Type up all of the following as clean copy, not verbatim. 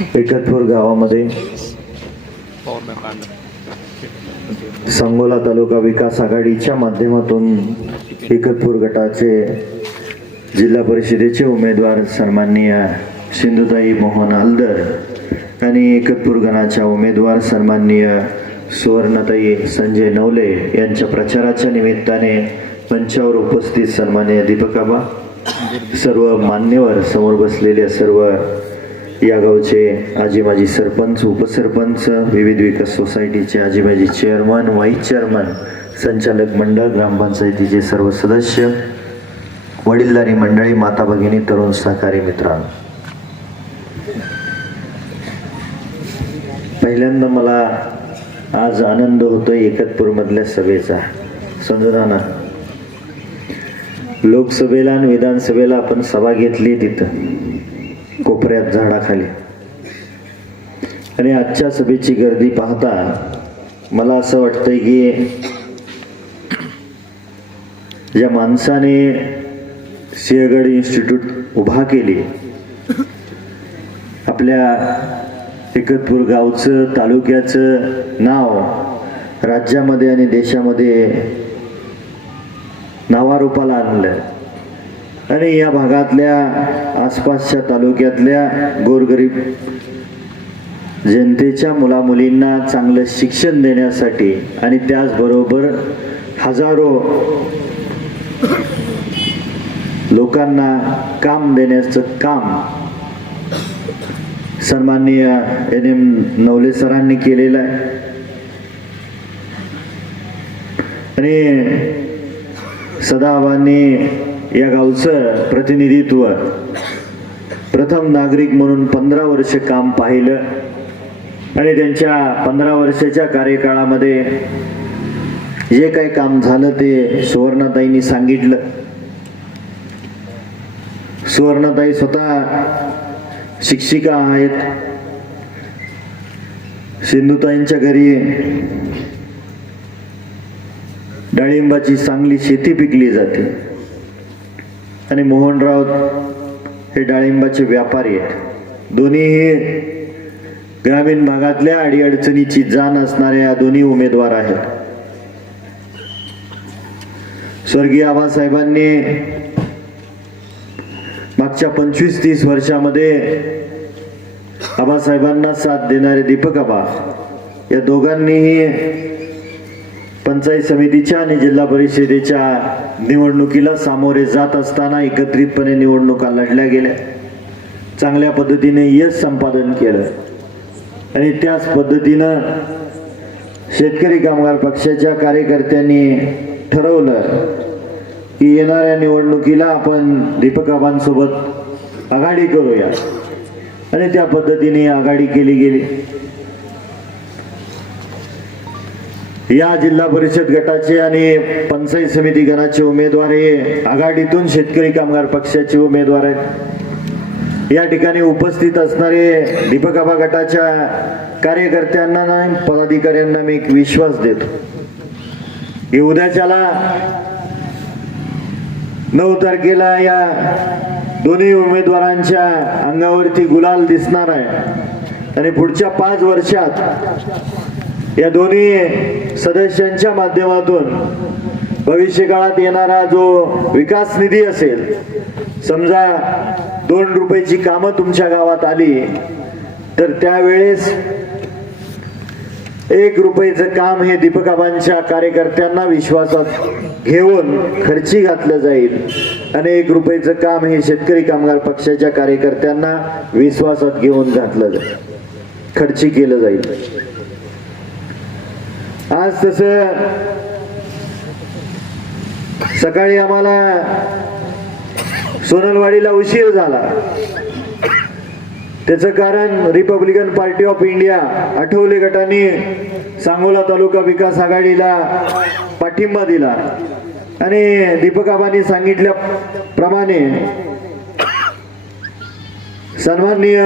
एकतपूर गावामध्ये सांगोला तालुका विकास आघाडीच्या माध्यमातून एकतपूर गटाचे जिल्हा परिषदेचे उमेदवार सन्माननीय सिंधुताई मोहन हलदर आणि एकतपूर गणाच्या उमेदवार सन्माननीय सुवर्णताई संजय नवले यांच्या प्रचाराच्या निमित्ताने मंचावर उपस्थित सन्माननीय दीपकाबा, सर्व मान्यवर, समोर बसलेले सर्व या गावचे आजी माजी सरपंच, उपसरपंच, विविध विकास सोसायटीचे आजी माजी चेअरमन, व्हाईस चेअरमन, संचालक मंडळ, ग्रामपंचायतीचे सर्व सदस्य, वडीलधारी मंडळी, माता भगिनी, तरुण सहकारी मित्रांनो, पहिल्यांदा मला आज आनंद होतोय एकतपूर मधल्या सभेचा. समजा ना, लोकसभेला आणि विधानसभेला आपण सभा घेतली तिथं कोपऱ्यात झाडाखाली, आणि आजच्या सभेची गर्दी पाहता मला असं वाटतंय की ज्या माणसाने सिंहगड इन्स्टिट्यूट उभा केली, आपल्या एकतपूर गावचं, तालुक्याचं नाव राज्यामध्ये आणि देशामध्ये नावारूपाला आणलं, आणि या भागातल्या आसपासच्या तालुक्यातल्या गोरगरीब जनतेच्या मुलामुलींना चांगलं शिक्षण देण्यासाठी आणि त्याचबरोबर हजारो लोकांना काम देण्याचं काम सन्माननीय NM नवले सरांनी केलेलं आहे. आणि सदाभानी या गावचं प्रतिनिधित्व प्रथम नागरिक म्हणून 15 वर्ष काम पाहिलं, आणि त्यांच्या 15 वर्षाच्या कार्यकाळामध्ये जे काही काम झालं ते सुवर्णाताईंनी सांगितलं. सुवर्णाताई स्वतः शिक्षिका आहेत. सिंधुताईंच्या घरी डाळिंबाची चांगली शेती पिकली जाते, आणि मोहनराव हे डाळिंबाचे व्यापारी आहेत. दोन्हीही ग्रामीण भागातल्या अडीअडचणीची जाण असणाऱ्या दोन्ही उमेदवार आहेत. स्वर्गीय आबासाहेबांनी मागच्या 25-30 वर्षामध्ये आबासाहेबांना साथ देणारे दीपकाबा या दोघांनीही पंचायत समितीच्या आणि जिल्हा परिषदेच्या निवडणुकीला सामोरे जात असताना एकत्रितपणे निवडणुका लढल्या गेल्या, चांगल्या पद्धतीने यश संपादन केलं, आणि त्याच पद्धतीनं शेतकरी कामगार पक्षाच्या कार्यकर्त्यांनी ठरवलं की येणाऱ्या निवडणुकीला आपण दीपकाबांसोबत आघाडी करूया, आणि त्या पद्धतीने आघाडी केली गेली. या जिल्हा परिषद गटाचे आणि पंचायत समिती गणाचे उमेदवार हे आघाडीतून शेतकरी कामगार पक्षाचे उमेदवार आहेत. या ठिकाणी उपस्थित असणारे दीपकाबा गटाच्या कार्यकर्त्यांना आणि पदाधिकाऱ्यांना मी एक विश्वास देतो की उद्याच्याला 9 तारखेला या दोन्ही उमेदवारांच्या अंगावरती गुलाल दिसणार आहे, आणि पुढच्या 5 वर्षात या दोन्ही सदस्यांच्या माध्यमातून भविष्यकाळात येणारा जो विकास निधी असेल, समजा 2 रुपयाची कामं तुमच्या गावात आली तर त्यावेळेस 1 रुपयाचं काम हे दीपकाबांच्या कार्यकर्त्यांना विश्वासात घेऊन खर्ची घातलं जाईल, आणि 1 रुपयाचं काम हे शेतकरी कामगार पक्षाच्या कार्यकर्त्यांना विश्वासात घेऊन घातलं जाईल, खर्ची केलं जाईल. आज तसं सकाळी आम्हाला सोनलवाडीला उशीर झाला. त्याचं कारण Republican party of India Athawale गटाने सांगोला तालुका विकास आघाडीला पाठिंबा दिला, आणि दीपकाबांनी सांगितल्याप्रमाणे सन्माननीय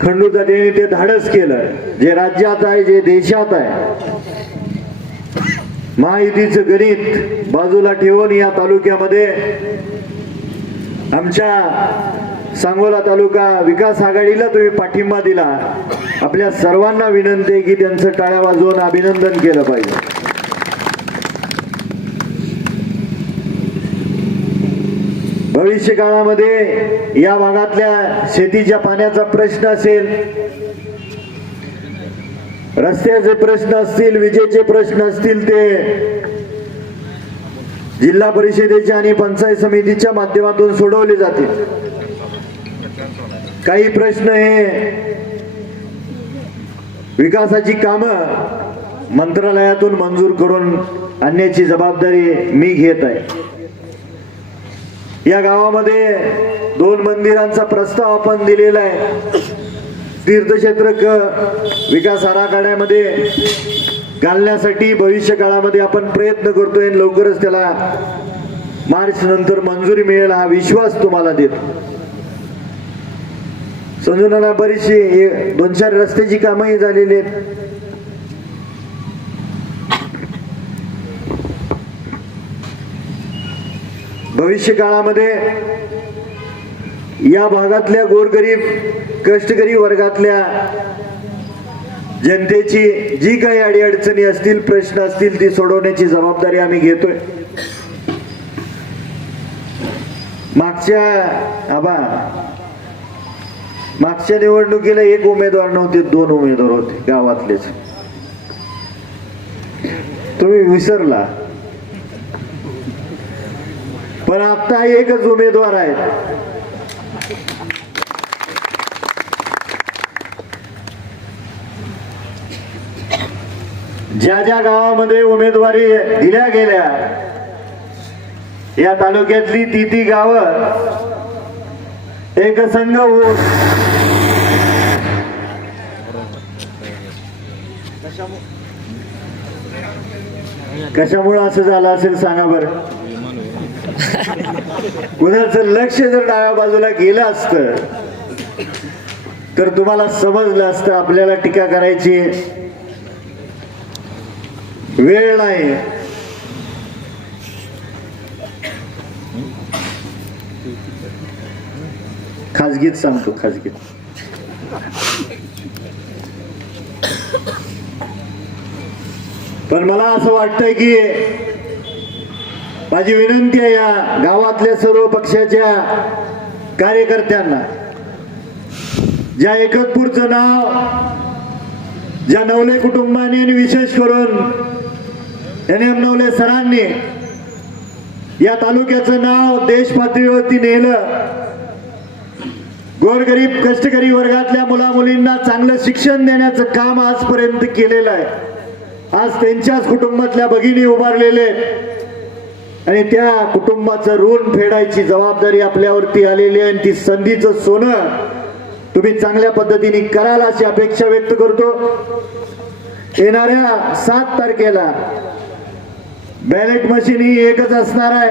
खंडूदादांनी ते धाडस केलं, जे राज्यात आहे, जे देशात आहे. महायुतीचं गणित बाजूला ठेवून या तालुक्यामध्ये आमच्या सांगोला तालुका विकास आघाडीला तुम्ही पाठिंबा दिला, आपल्या सर्वांना विनंती आहे की त्यांचं टाळ्या वाजवून अभिनंदन केलं पाहिजे. भविष्य काळामध्ये या भागातल्या शेतीच्या पाण्याचा प्रश्न असेल, रस्त्याचे प्रश्न असतील, विजेचे प्रश्न असतील, ते जिल्हा परिषदेच्या आणि पंचायत समितीच्या माध्यमातून सोडवले जातील. काही प्रश्न हे विकासाची कामं मंत्रालयातून मंजूर करून आणण्याची जबाबदारी मी घेत आहे. या गावामध्ये 2 मंदिरांचा प्रस्ताव आपण दिलेला आहे. तीर्थक्षेत्र विकास आराखड्यामध्ये घालण्यासाठी भविष्य काळामध्ये आपण प्रयत्न करतोय. लवकरच त्याला मार्च नंतर मंजुरी मिळेल हा विश्वास तुम्हाला देतो. संजूनाला बरीचशी 2-4 रस्त्याची कामंही झालेली आहेत. भविष्य काळामध्ये या भागातल्या गोरगरीब कष्टकरी वर्गातल्या जनतेची जी काही अडीअडचणी असतील, प्रश्न असतील, ती सोडवण्याची जबाबदारी आम्ही घेतोय. मागच्या निवडणुकीला 1 उमेदवार नव्हते, 2 उमेदवार होते गावातलेच. तुम्ही विसरला, पण आता एकच उमेदवार आहे. ज्या ज्या गावामध्ये उमेदवारी दिल्या गेल्या, या तालुक्यातली ती गावं एकसंघ होऊन कशामुळे असं झालं असेल सांगा बरं. कुणाचं लक्ष जर डाव्या बाजूला गेलं असतं तर तुम्हाला समजलं असतं आपल्याला टीका करायची वेळ नाही. खाजगीत सांगतो, खाजगीत. पण मला असं वाटतंय की माझी विनंती आहे या गावातल्या सर्व पक्षाच्या कार्यकर्त्यांना, ज्या एकतपूरचं नाव ज्या नवले कुटुंबाने आणि विशेष करून NM नवले सरांनी या तालुक्याचं नाव देश पातळीवरती नेलं, गोरगरीब कष्टकरी वर्गातल्या मुला मुलींना चांगलं शिक्षण देण्याचं काम आजपर्यंत केलेलं आहे. आज त्यांच्याच कुटुंबातल्या भगिनी उभारलेले आणि त्या कुटुंबाचं ऋण फेडायची जबाबदारी आपल्यावरती आलेली आहे. आणि ती संधीचं सोनं तुम्ही चांगल्या पद्धतीने कराल अशी अपेक्षा व्यक्त करतो. येणाऱ्या 7 तारखेला बॅलेट मशीन ही एकच असणार आहे.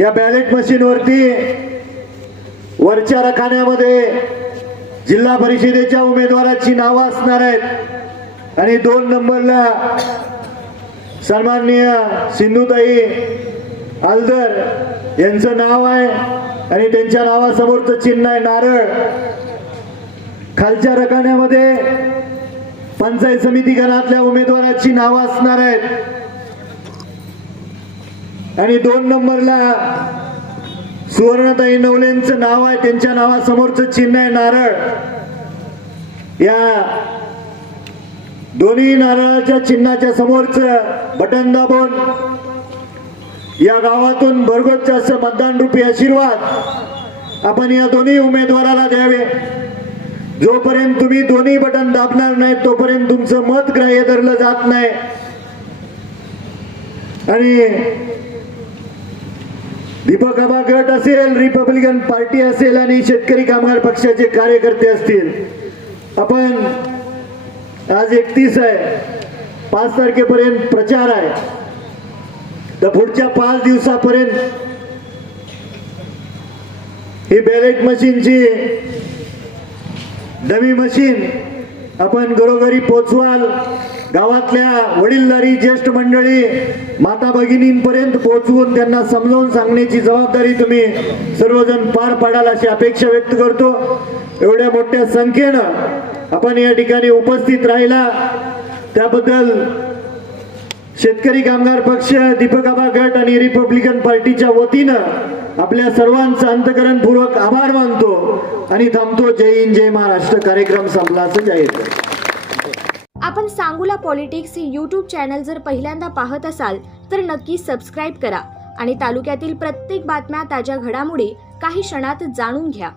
या बॅलेट मशीन वरती वरच्या रखान्यामध्ये जिल्हा परिषदेच्या उमेदवाराची नावं असणार आहेत आणि 2 नंबरला सन्माननीय सिंधुताई आलदर यांचं नाव आहे आणि त्यांच्या नावासमोरचं चिन्ह आहे नारळ. खालच्या रकान्यामध्ये पंचायत समिती गणातल्या उमेदवाराची नावं असणार आहेत आणि 2 नंबरला सुवर्णताई नवलेंचं नाव आहे, त्यांच्या नावासमोरचं चिन्ह आहे नारळ. या दोन्ही नारळाच्या चिन्हाच्या समोरचं बटन दाबून या गावातून भरघोस जास्त मतदान रूपी आशीर्वाद आपण या दोन्ही उमेदवाराला द्यावे. जोपर्यंत तुम्ही दोन्ही बटन दाबणार नाही तोपर्यंत तुमचं मत ग्राह्य धरलं जात नाही. आणि दीपक आबा गट असेल, रिपब्लिकन पार्टी असेल आणि शेतकरी कामगार पक्षाचे कार्यकर्ते असतील, आपण आज 31 आहे, 5 तारखेपर्यंत प्रचार आहे. तर पुढच्या 5 दिवसापर्यंत ही बॅलेट मशीनची डमी मशीन आपण घरोघरी पोचवाल. गावातल्या वडीलधारी ज्येष्ठ मंडळी माता भगिनींपर्यंत पोहोचवून त्यांना समजावून सांगण्याची जबाबदारी तुम्ही सर्वजण पार पाडाल अशी अपेक्षा व्यक्त करतो। एवढ्या मोठ्या संख्येनं आपण या ठिकाणी उपस्थित राहिला त्याबद्दल शेतकरी कामगार पक्ष, दीपक आबा गट आणि रिपब्लिकन पार्टीच्या वतीनं आपल्या सर्वांचा अंतःकरणपूर्वक आभार मानतो आणि थांबतो। जय हिंद, जय महाराष्ट्र। कार्यक्रम संपला असं जाहीर करतो। आपण सांगूला पॉलिटिक्स हे यूट्यूब चॅनल जर पहिल्यांदा पाहत असाल तर नक्की सबस्क्राईब करा आणि तालुक्यातील प्रत्येक बातम्या, ताज्या घडामोडी काही क्षणात जाणून घ्या।